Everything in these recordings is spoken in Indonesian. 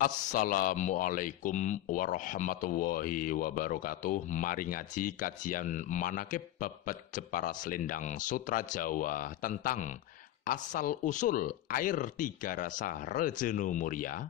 Assalamualaikum warahmatullahi wabarakatuh. Mari ngaji kajian manakib babat Jepara Selendang Sutra Jawa tentang asal-usul air tiga rasa Rejenu Muria,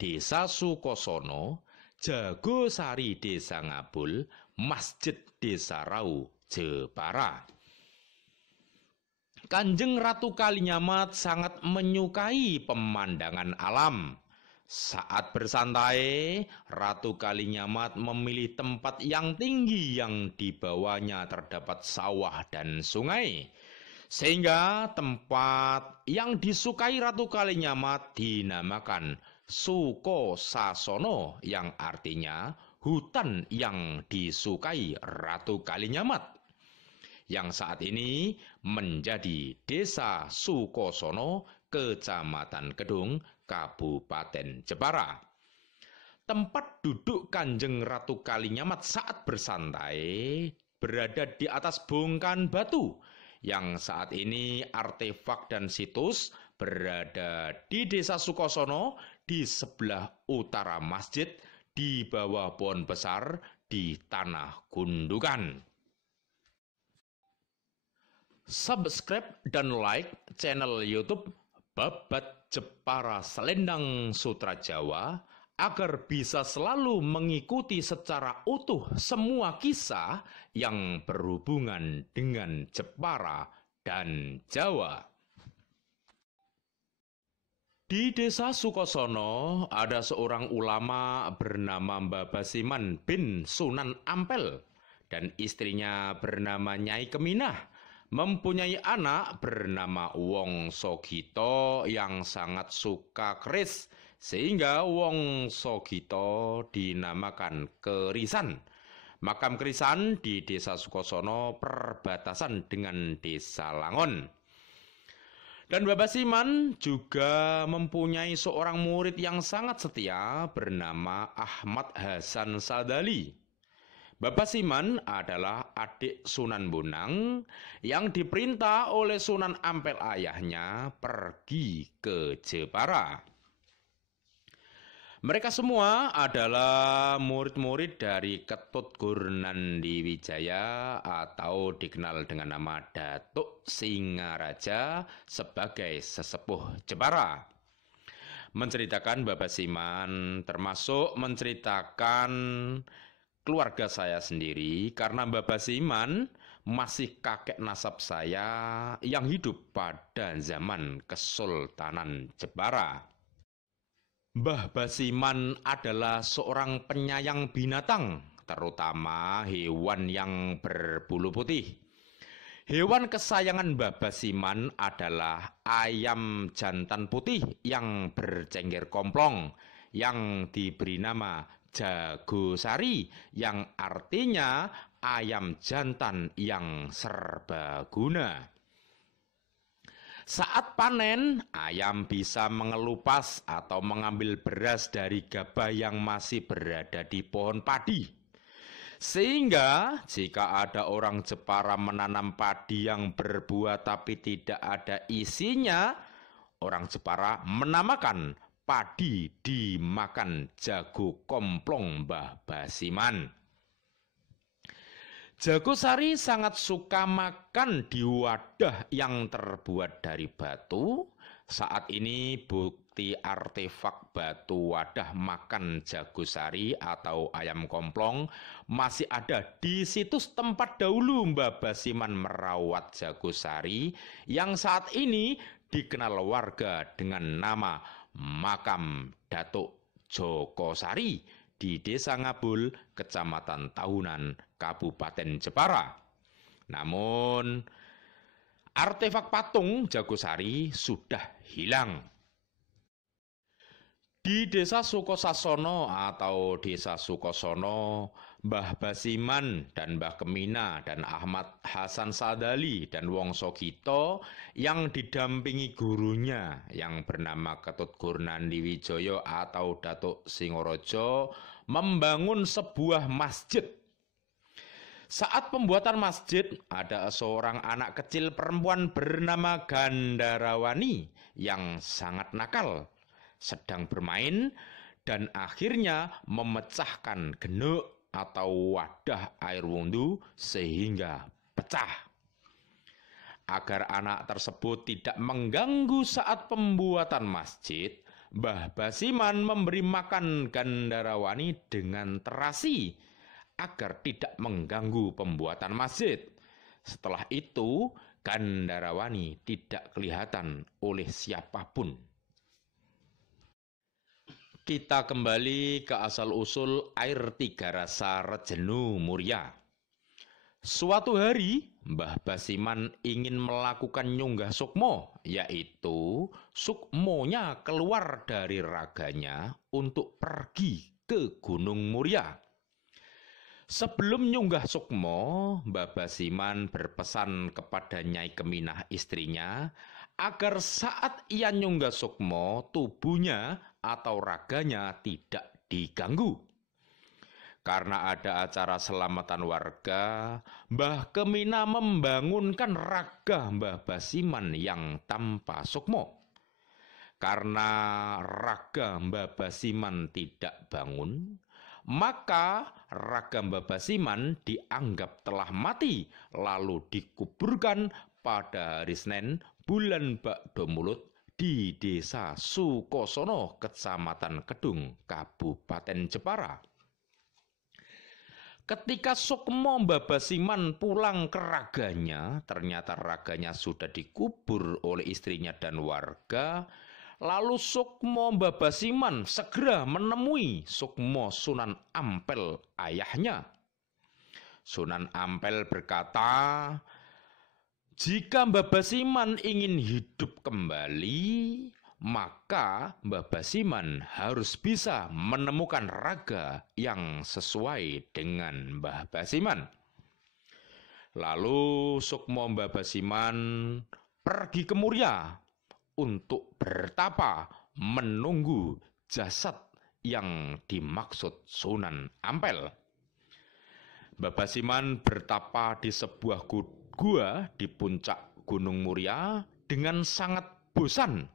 Desa Sukosono, Jagosari Desa Ngabul, Masjid Desa Rau, Jepara. Kanjeng Ratu Kalinyamat sangat menyukai pemandangan alam. Saat bersantai, Ratu Kalinyamat memilih tempat yang tinggi yang di bawahnya terdapat sawah dan sungai. Sehingga tempat yang disukai Ratu Kalinyamat dinamakan Sukosasono, yang artinya hutan yang disukai Ratu Kalinyamat, yang saat ini menjadi Desa Sukosono, Kecamatan Kedung, Kabupaten Jepara. Tempat duduk Kanjeng Ratu Kalinyamat saat bersantai berada di atas bongkahan batu, yang saat ini artefak dan situs berada di Desa Sukosono di sebelah utara masjid, di bawah pohon besar di tanah gundukan. Subscribe dan like channel YouTube Babat Jepara Selendang Sutra Jawa agar bisa selalu mengikuti secara utuh semua kisah yang berhubungan dengan Jepara dan Jawa. Di Desa Sukosono ada seorang ulama bernama Mbah Basiman bin Sunan Ampel dan istrinya bernama Nyai Keminah, mempunyai anak bernama Wongso Gito yang sangat suka keris, sehingga Wongso Gito dinamakan Kerisan. Makam Kerisan di Desa Sukosono perbatasan dengan Desa Langon. Dan Mbah Basiman juga mempunyai seorang murid yang sangat setia bernama Ahmad Hasan Sadali. Mbah Basiman adalah adik Sunan Bonang yang diperintah oleh Sunan Ampel ayahnya pergi ke Jepara. Mereka semua adalah murid-murid dari Ketut Gurnandiwijaya atau dikenal dengan nama Datuk Singaraja sebagai sesepuh Jepara. Menceritakan Mbah Basiman termasuk menceritakan keluarga saya sendiri, karena Mbah Basiman masih kakek nasab saya yang hidup pada zaman Kesultanan Jepara. Mbah Basiman adalah seorang penyayang binatang, terutama hewan yang berbulu putih. Hewan kesayangan Mbah Basiman adalah ayam jantan putih yang bercengger komplong, yang diberi nama Jagosari, yang artinya ayam jantan yang serbaguna. Saat panen, ayam bisa mengelupas atau mengambil beras dari gabah yang masih berada di pohon padi. Sehingga jika ada orang Jepara menanam padi yang berbuah tapi tidak ada isinya, orang Jepara menamakan padi dimakan jago komplong Mbah Basiman. Jagosari sangat suka makan di wadah yang terbuat dari batu. Saat ini bukti artefak batu wadah makan Jagosari atau ayam komplong masih ada di situs tempat dahulu Mbah Basiman merawat Jagosari, yang saat ini dikenal warga dengan nama Makam Datuk Jokosari di Desa Ngabul, Kecamatan Tahunan, Kabupaten Jepara. Namun, artefak patung Jagosari sudah hilang. Di Desa Sukosasono atau Desa Sukosono, Mbah Basiman dan Mbah Keminah dan Ahmad Hasan Sadali dan Wongso Gito yang didampingi gurunya yang bernama Ketut Gurnandiwijaya atau Datuk Singaraja membangun sebuah masjid. Saat pembuatan masjid, ada seorang anak kecil perempuan bernama Gandarawani yang sangat nakal sedang bermain dan akhirnya memecahkan genuk atau wadah air wudhu sehingga pecah. Agar anak tersebut tidak mengganggu saat pembuatan masjid, Mbah Basiman memberi makan Gandarawani dengan terasi agar tidak mengganggu pembuatan masjid. Setelah itu, Gandarawani tidak kelihatan oleh siapapun. Kita kembali ke asal-usul air tiga rasa Rejenu Muria. Suatu hari, Mbah Basiman ingin melakukan nyunggah sukmo, yaitu sukmonya keluar dari raganya untuk pergi ke Gunung Muria. Sebelum nyunggah sukmo, Mbah Basiman berpesan kepada Nyai Keminah istrinya agar saat ia nyunggah sukmo, tubuhnya atau raganya tidak diganggu. Karena ada acara selamatan warga, Mbah Keminah membangunkan raga Mbah Basiman yang tanpa sukmo. Karena raga Mbah Basiman tidak bangun, maka raga Mbah Basiman dianggap telah mati, lalu dikuburkan pada hari Senin bulan Bakdo Mulut di Desa Sukosono, Kecamatan Kedung, Kabupaten Jepara. Ketika sukmo Mbah Basiman pulang ke raganya, ternyata raganya sudah dikubur oleh istrinya dan warga. Lalu sukmo Mbah Basiman segera menemui sukmo Sunan Ampel, ayahnya. Sunan Ampel berkata, jika Mbah Basiman ingin hidup kembali, maka Mbah Basiman harus bisa menemukan raga yang sesuai dengan Mbah Basiman. Lalu sukmo Mbah Basiman pergi ke Muria untuk bertapa menunggu jasad yang dimaksud Sunan Ampel. Mbah Basiman bertapa di sebuah gua di puncak Gunung Muria dengan sangat bosan,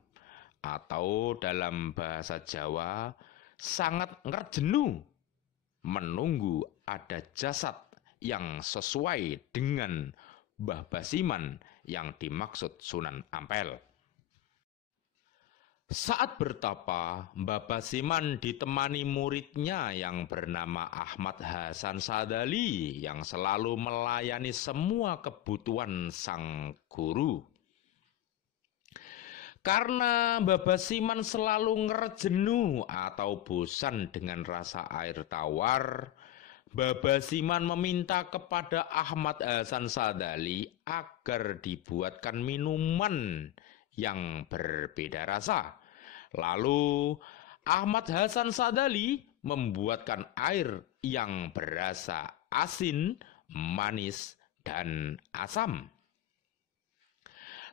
atau dalam bahasa Jawa sangat ngerjenu, menunggu ada jasad yang sesuai dengan Mbah Basiman yang dimaksud Sunan Ampel. Saat bertapa, Mbah Basiman ditemani muridnya yang bernama Ahmad Hasan Sadali yang selalu melayani semua kebutuhan sang guru. Karena Mbah Basiman selalu ngerjenu atau bosan dengan rasa air tawar, Mbah Basiman meminta kepada Ahmad Hasan Sadali agar dibuatkan minuman yang berbeda rasa. Lalu Ahmad Hasan Sadali membuatkan air yang berasa asin, manis, dan asam.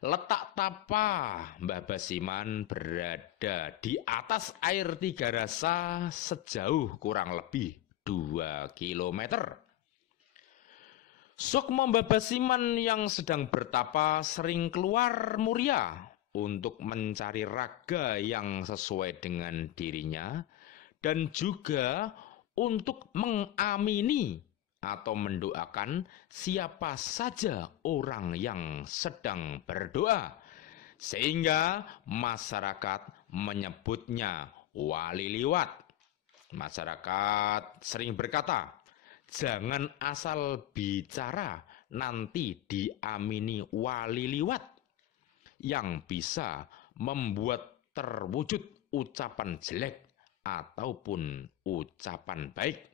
Letak tapa Mbah Basiman berada di atas air tiga rasa sejauh kurang lebih 2 kilometer. Sukmo Mbah Basiman yang sedang bertapa sering keluar Muria untuk mencari raga yang sesuai dengan dirinya dan juga untuk mengamini atau mendoakan siapa saja orang yang sedang berdoa, sehingga masyarakat menyebutnya wali liwat. Masyarakat sering berkata, jangan asal bicara, nanti diamini wali liwat yang bisa membuat terwujud ucapan jelek ataupun ucapan baik.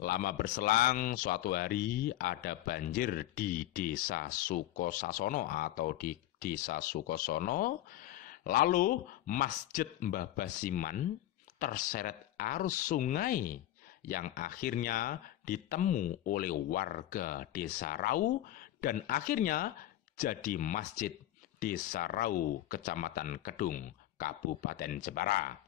Lama berselang, suatu hari ada banjir di Desa Sukosasono atau di Desa Sukosono. Lalu Masjid Mbah Basiman terseret arus sungai yang akhirnya ditemu oleh warga Desa Rau dan akhirnya jadi Masjid Desa Rau, Kecamatan Kedung, Kabupaten Jepara.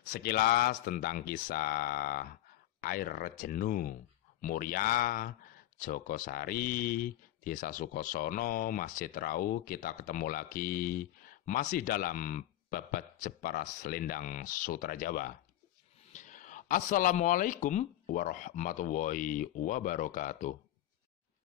Sekilas tentang kisah air Rejenu Muria, Jokosari, Desa Sukosono, Masjid Rau. Kita ketemu lagi masih dalam babat Jepara Selendang Sutra Jawa. Assalamualaikum warahmatullahi wabarakatuh.